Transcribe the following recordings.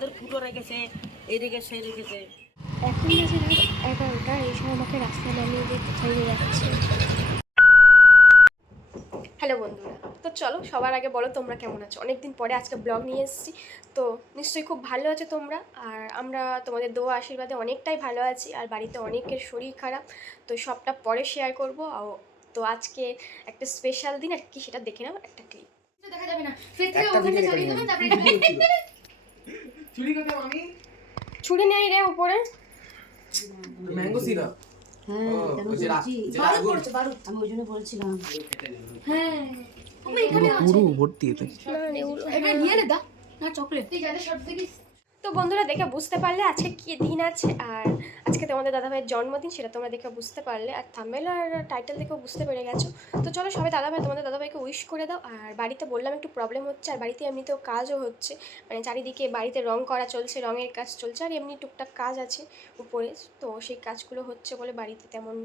আমাদের ফুটো রেখেছে এই সেই রেখেছে। এখন রাত এগারোটা এই সময় আমাকে রাস্তায় নামিয়ে দিয়ে কোথায় নিয়ে যাচ্ছে? হ্যালো বন্ধুরা তো চলো সবার আগে বলো তোমরা কেমন আছো? অনেকদিন পরে আজকে ব্লগ নিয়ে এসেছি তো নিশ্চয়ই খুব ভালো আছো তোমরা। আর আমরা তোমাদের দোয়া আশীর্বাদে অনেকটাই ভালো আছি আর বাড়িতে অনেকের শরীর খারাপ তো সবটা পরে শেয়ার করব। তো আজকে একটা স্পেশাল দিন আর কি সেটা দেখে নাও একটা ক্লিপ দেখা যাবে না। চুরি কাকে মামি চুড়ি নেই রে উপরে ম্যাঙ্গো সিরাপ হ্যাঁ ওই যে রা- বলছি? আগুন- আমি ওই জন্য বলছিলাম হ্যাঁ ওমা, এখানে আছে। পুরো ভর্তি এটা নিয়ে নে, দা। না, চকলেট। এই যাদের দেখিস? তো বন্ধুরা দেখে বুঝতে পারলে আজকে কি দিন আছে? আর আজকে তোমাদের দাদাভাইয়ের জন্মদিন, সেটা তোমরা দেখে বুঝতে পারলে। আর থামেল আর টাইটেল দেখেও বুঝতে পেরে গেছো। তো চলো সবাই দাদাভাই, তোমাদের দাদাভাইকে উইশ করে দাও। আর বাড়িতে বললাম একটু প্রবলেম হচ্ছে, আর বাড়িতে এমনিতেও কাজও হচ্ছে। মানে চারিদিকে বাড়িতে রং করা চলছে, রঙের কাজ চলছে, আর এমনি টুকটাক কাজ আছে উপরে। তো সেই কাজগুলো হচ্ছে বলে বাড়িতে তেমন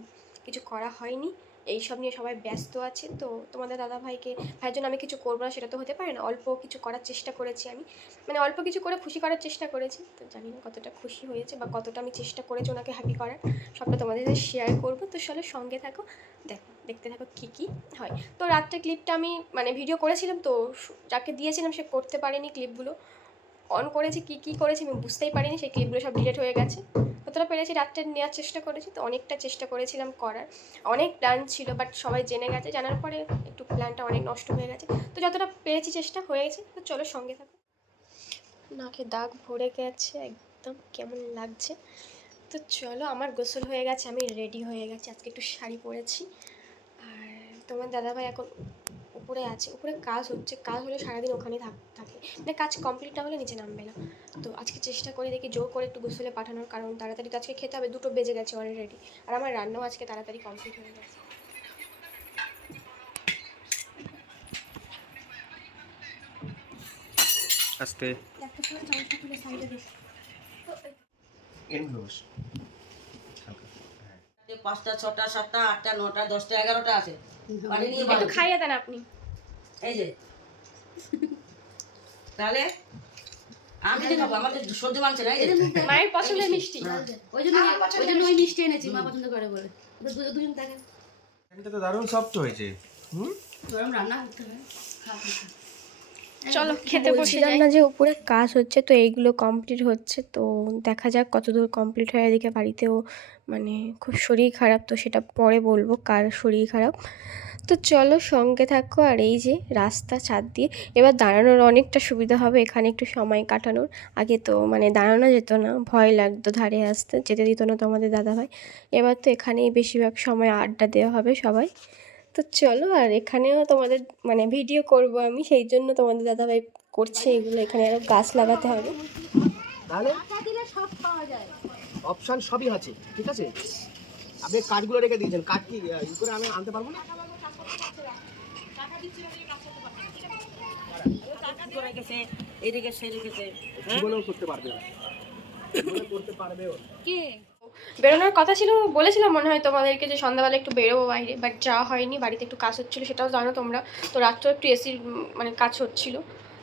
কিছু করা হয়নি। এইসব নিয়ে সবাই ব্যস্ত আছে তো তোমাদের দাদা ভাইকে ভাইয়ের জন্য আমি কিছু করব না, সেটা তো হতে পারে না, অল্প কিছু করার চেষ্টা করেছি আমি। মানে অল্প কিছু করে খুশি করার চেষ্টা করেছি, তো জানি না কতটা খুশি হয়েছে বা কতটা আমি চেষ্টা করেছি ওনাকে হ্যাপি করার, সবটা তোমাদের সাথে শেয়ার করব। তো চলো সঙ্গে থাকো, দেখো, দেখতে থাকো কী কী হয়। তো রাত্রে ক্লিপটা আমি মানে ভিডিও করেছিলাম, তো যাকে দিয়েছিলাম সে করতে পারেনি ক্লিপগুলো অন করেছি, কী কী করেছে আমি বুঝতেই পারিনি, সেই ক্লিপগুলো সব ডিলেট হয়ে গেছে। কতটা পেরেছি রাত্রে নেওয়ার চেষ্টা করেছি, তো অনেকটা চেষ্টা করেছিলাম করার। অনেক প্ল্যান ছিল বাট সবাই জেনে গেছে, জানার পরে একটু প্ল্যানটা অনেক নষ্ট হয়ে গেছে। তো যতটা পেরেছি চেষ্টা হয়েছে, তো চলো সঙ্গে থাকো। নাকে দাগ ভরে গেছে, একদম কেমন লাগছে। তো চলো, আমার গোসল হয়ে গেছে, আমি রেডি হয়ে গেছি। আজকে একটু শাড়ি পরেছি। আর তোমার দাদাভাই এখন উপরে আছে। উপরে কাজ হচ্ছে, কাজ হলে সারাদিন ওখানেই থাক, থাকে। মানে কাজ কমপ্লিট না হলে নিচে নামবে না। তো আজকে চেষ্টা করি দেখি জোর করে একটু গোসলে পাঠানোর কারণ তাড়াতাড়ি তো আজকে খেতে হবে দুটো বেজে গেছে অলরেডি আর আমার রান্নাও আজকে তাড়াতাড়ি কমপ্লিট হয়ে গেছে। আস্তে পাঁচটা ছটা সাতটা আটটা নটা দশটা এগারোটা আছে। একটু খাইয়ে দেন আপনি। এই যে। তাহলে? আমি কি খাব আমার সহ্য মানছে না মায়ের পছন্দের মিষ্টি। ওই জন্য ওই জন্য ওই মিষ্টি। এনেছি মা পছন্দ করে বলে। দুজন দেখেন। এটা তো দারুণ সফট হয়েছে। হুম? গরম রান্না করতে হয়। চলো খেতে বসছিলাম না যে উপরে কাজ হচ্ছে তো এইগুলো কমপ্লিট হচ্ছে তো দেখা যাক কতদূর কমপ্লিট হয়। এদিকে বাড়িতেও মানে খুব শরীর খারাপ তো সেটা পরে বলব কার শরীর খারাপ। তো চলো সঙ্গে থাকো আর এই যে রাস্তা ছাদ দিয়ে। এবার দাঁড়ানোর অনেকটা সুবিধা হবে, এখানে একটু সময় কাটানোর। আগে তো মানে দাঁড়ানো যেত না, ভয় লাগতো ধারে আসতে, যেতে দিত না তোমাদের দাদাভাই। এবার তো এখানেই বেশিরভাগ সময় আড্ডা দেওয়া হবে সবাই। তো চলো আর এখানেও তোমাদের মানে ভিডিও করব আমি, সেই জন্য তোমাদের দাদাভাই করছে এগুলো। এখানে আরও গাছ লাগাতে হবে। তাহলে অপশন সবই আছে, ঠিক আছে? আপনি কাঠগুলো রেখে দিয়েছেন, কাঠ কি করে আমি আনতে পারব না? বেরোনোর কথা ছিল, বলেছিলাম মনে হয় তোমাদেরকে যে সন্ধ্যাবেলা একটু বেরোবো বাইরে বাট যাওয়া হয়নি, বাড়িতে একটু কাজ হচ্ছিল, সেটাও জানো তোমরা। তো রাত্রেও একটু এসির মানে কাজ হচ্ছিল।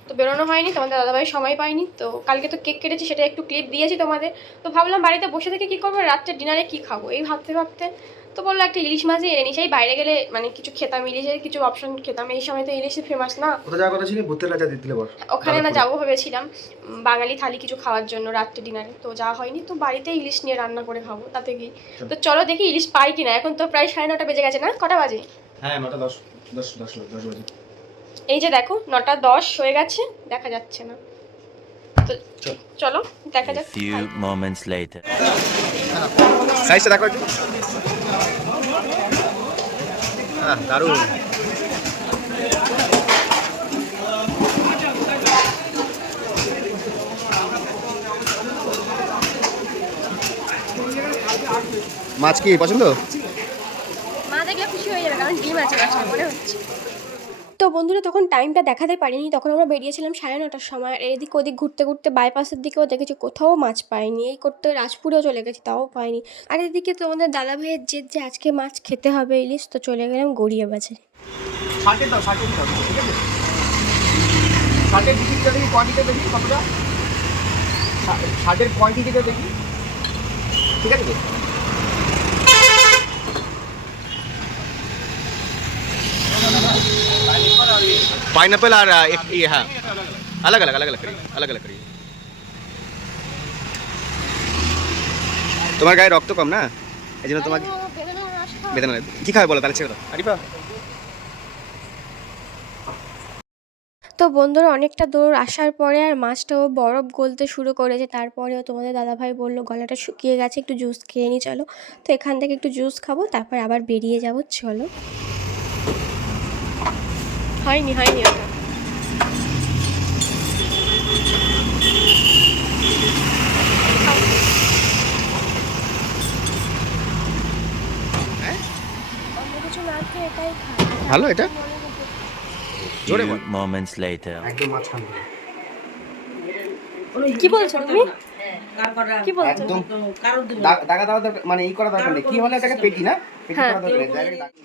তো বেরোনো হয়নি, তোমাদের দাদাভাই সময় পাইনি তো কালকে তো কেক কেটেছি, সেটা একটু ক্লিপ দিয়েছি তোমাদের। তো ভাবলাম বাড়িতে বসে থেকে কী করব, রাত্রে ডিনারে কী খাব? এই ভাবতে ভাবতে তো বলল একটা ইলিশ মাছই এনে নি সেই বাইরে গেলে মানে কিছু খেতাম ইলিশের কিছু অপশন খেতাম। এই সময় তো ইলিশ ফেমাস না। কোথায় যাওয়ার কথা ছিল? ভূতের রাজা দিতে বল। ওখানে না যাব ভেবেছিলাম। বাঙালি থালি কিছু খাওয়ার জন্য রাত্রে ডিনারে তো যাওয়া হয়নি তো বাড়িতে ইলিশ নিয়ে রান্না করে খাব তাতে কি তো চলো দেখি ইলিশ পাই কিনা। এখন তো প্রায় সাড়ে নটা বেজে গেছে না? কটা বাজে? হ্যাঁ নটা দশ দশ দশ দশ বাজে। এই যে দেখো নটা দশ হয়ে গেছে দেখা যাচ্ছে না। তো চলো। দেখা যাক few moments later. সাইজটা দেখো একটু। দারুণ। মাছ কি পছন্দ? মা দেখলে খুশি হয়ে যাবে কারণ ডিম আছে মনে হচ্ছে। তো বন্ধুরা তখন টাইমটা দেখাতে পারিনি, তখন আমরা বেরিয়েছিলাম সাড়ে নটার সময়। এদিক ওদিক ঘুরতে ঘুরতে বাইপাসের দিকেও দেখেছি কোথাও মাছ পাইনি। এই করতে রাজপুরেও চলে গেছি, তাও পাইনি। আর এদিকে তোমাদের দাদা ভাইয়ের জেদ যে আজকে মাছ খেতে হবে ইলিশ, তো চলে গেলাম গড়িয়া বাজারে। ষাটের কোয়ান্টিটিটা দেখি। ঠিক আছে? पाइनएप्पल और एक ये हाँ अलग अलग अलग अलग करिए अलग अलग करिए তোমার গায়ে রক্ত কম না এই জন্য তোমাকে বেদনা লাগে। কি খাবে বলো তাহলে ছেড়ে দাও আরিফা তো বন্ধুরা অনেকটা দূর আসার পরে আর মাছটাও বরফ গলতে শুরু করেছে তারপরেও তোমাদের দাদাভাই বললো গলাটা শুকিয়ে গেছে একটু জুস খেয়ে নি চলো তো এখান থেকে একটু জুস খাবো তারপর আবার বেরিয়ে যাবো চলো হয়নি হয়নি ওটা। ভালো এটা? জোরে বল। Moments later. একদম মাঝখান কি বলছো তুমি? কার কি বলছো? একদম। দাগা দরকার মানে এই করা দরকার নেই। কি হলে এটাকে পেটি না? পেটি হ্যাঁ। করা দরকার নেই। দাগ-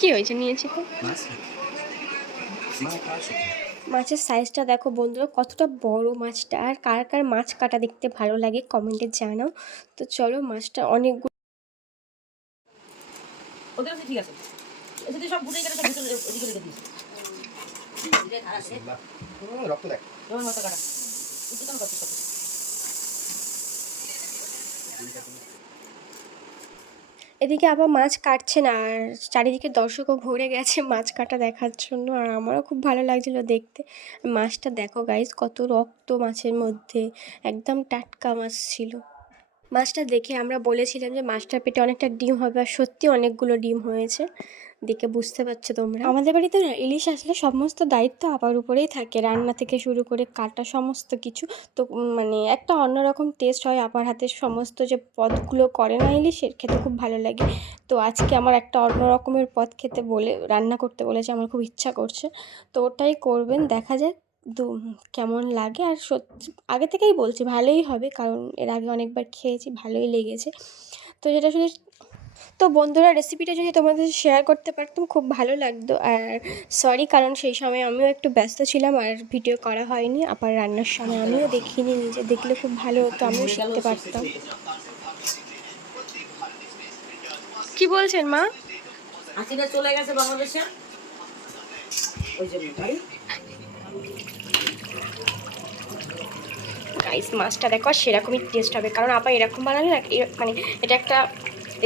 কি হয়েছে? নিয়েছি তো। মাছের সাইজটা দেখো বন্ধুরা কতটা বড় মাছটা। আর কার কার মাছ কাটা দেখতে ভালো লাগে কমেন্টে জানাও। তো চলো মাছটা অনেক ওদের কাছে ঠিক আছে। সব গেলে ওদিকে রেখে দিস। রে হুম, রক্ত দেখ। তোমার মতো কাটা। কেন করছিস? এদিকে আবার মাছ কাটছে না, আর চারিদিকে দর্শকও ভরে গেছে মাছ কাটা দেখার জন্য, আর আমারও খুব ভালো লাগছিল দেখতে। মাছটা দেখো গাইজ কত রক্ত মাছের মধ্যে, একদম টাটকা মাছ ছিল। মাছটা দেখে আমরা বলেছিলাম যে মাছটার পেটে অনেকটা ডিম হবে, আর সত্যি অনেকগুলো ডিম হয়েছে। দেখে বুঝতে পারছ তোমরা? আমাদের বাড়িতে না ইলিশ আসলে সমস্ত দায়িত্ব আবার উপরেই থাকে। রান্না থেকে শুরু করে কাটা সমস্ত কিছু। তো মানে একটা অন্যরকম টেস্ট হয় আপার হাতে। সমস্ত যে পদগুলো করে না ইলিশের খেতে খুব ভালো লাগে। তো আজকে আমার একটা অন্য রকমের পদ খেতে বলে, রান্না করতে বলেছে, আমার খুব ইচ্ছা করছে। তো ওটাই করবেন, দেখা যাক দু- কেমন লাগে। আর সত্যি, আগে থেকেই বলছি ভালোই হবে, কারণ এর আগে অনেকবার খেয়েছি, ভালোই লেগেছে। তো যেটা শুধু তো বন্ধুরা রেসিপিটা যদি তোমাদের শেয়ার করতে পারতাম খুব ভালো লাগতো। আর সরি কারণ সেই সময় আমিও একটু ব্যস্ত ছিলাম আর ভিডিও করা হয়নি। আবার রান্নার সময় আমিও দেখিনি নিজে দেখলে খুব ভালো হতো আমিও শিখতে পারতাম। কি বলছেন মা? হাসিনা চলে গেছে বাংলাদেশে। ওই জন্য তাই গাইস মাছটা দেখো সেরকমই টেস্ট হবে। কারণ আপা এরকম বানালে না মানে এটা একটা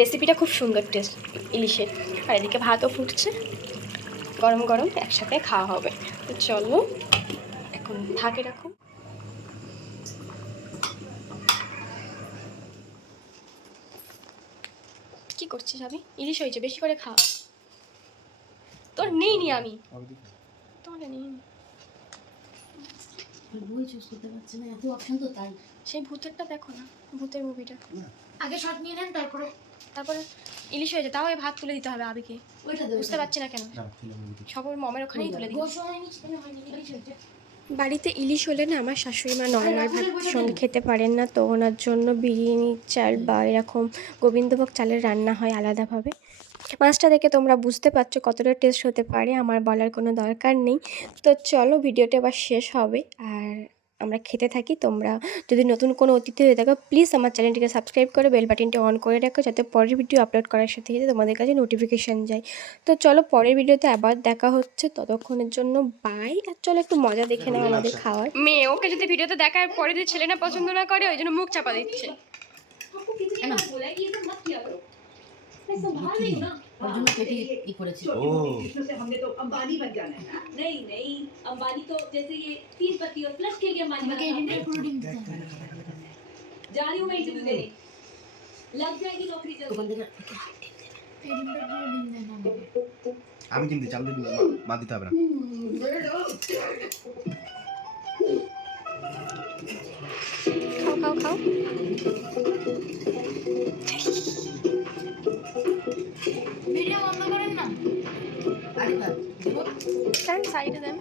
রেসিপিটা খুব সুন্দর টেস্ট ইলিশের। আর এদিকে ভাতও ফুটছে। গরম গরম একসাথে খাওয়া হবে। তো চলো এখন থাকে রাখো। কি করছিস আমি ইলিশ হয়েছে বেশি করে খা। তোর নেই নি আমি তোর নেই সেই ভূতেরটা দেখো না ভূতের মুভিটা আগে শর্ট নিয়ে নেন তারপরে তারপরে ইলিশ হয়েছে তাও এই ভাত তুলে দিতে হবে আবিকে। বুঝতে পারছি না কেন। সব ওর মমের ওখানেই তুলে দিই বাড়িতে ইলিশ হলে না আমার শাশুড়ি মা নর্মাল ভাত সঙ্গে খেতে পারেন না তো ওনার জন্য বিরিয়ানি চাল বা এরকম গোবিন্দভোগ চালের রান্না হয় আলাদাভাবে। মাছটা দেখে তোমরা বুঝতে পারছ কতটা টেস্ট হতে পারে আমার বলার কোনো দরকার নেই। তো চলো ভিডিওটা এবার শেষ হবে। আর আমরা খেতে থাকি তোমরা যদি নতুন কোনো অতিথি হয়ে থাকো প্লিজ আমার চ্যানেলটিকে সাবস্ক্রাইব করে বেল বাটনটি অন করে রাখো যাতে পরের ভিডিও আপলোড করার সাথে সাথে তোমাদের কাছে নোটিফিকেশান যায়। তো চলো পরের ভিডিওতে আবার দেখা হচ্ছে ততক্ষণের জন্য বাই আর চলো একটু মজা দেখে নাও আমাদের খাওয়ার। মেয়ে ওকে যদি ভিডিওতে দেখার পরে যদি ছেলে না পছন্দ না করে ওই জন্য মুখ চাপা দিচ্ছে। ওর জন্য পেটি ই করেছে हमने तो अंबानी बन जाना है नहीं नहीं अंबानी तो जैसे ये तीन पति और प्लस के लिए अंबानी আমাকে बनना এডিটের পুরো ডিম দিতে হবে जा रही हूँ मैं इंटरव्यू देने लग जाएगी नौकरी जल्दी দোকান থেকে এডিটের পুরো ডিম দেয় না আমাকে। আমি কিন্তু চাল দিই মা দিতে হবে না খাও খাও খাও সাইডে দেন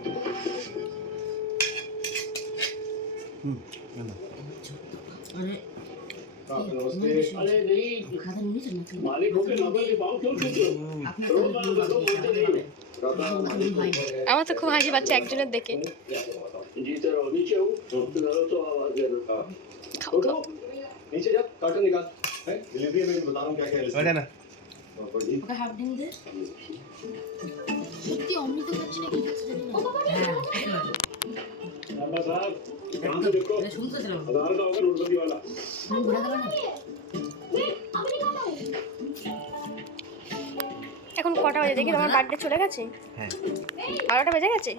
আমার তো খুব হাসি পাচ্ছে একজনের দেখে খাও খাও नीचे जा कार्टन निकाल है डिलीवरी में बता रहा हूँ क्या क्या है ना हाफ दिन दे সত্যি অমৃত খাচ্ছি নাকি? এখন কটা বাজে? দেখি তোমার বার্থডে চলে গেছে? বারোটা বেজে গেছে?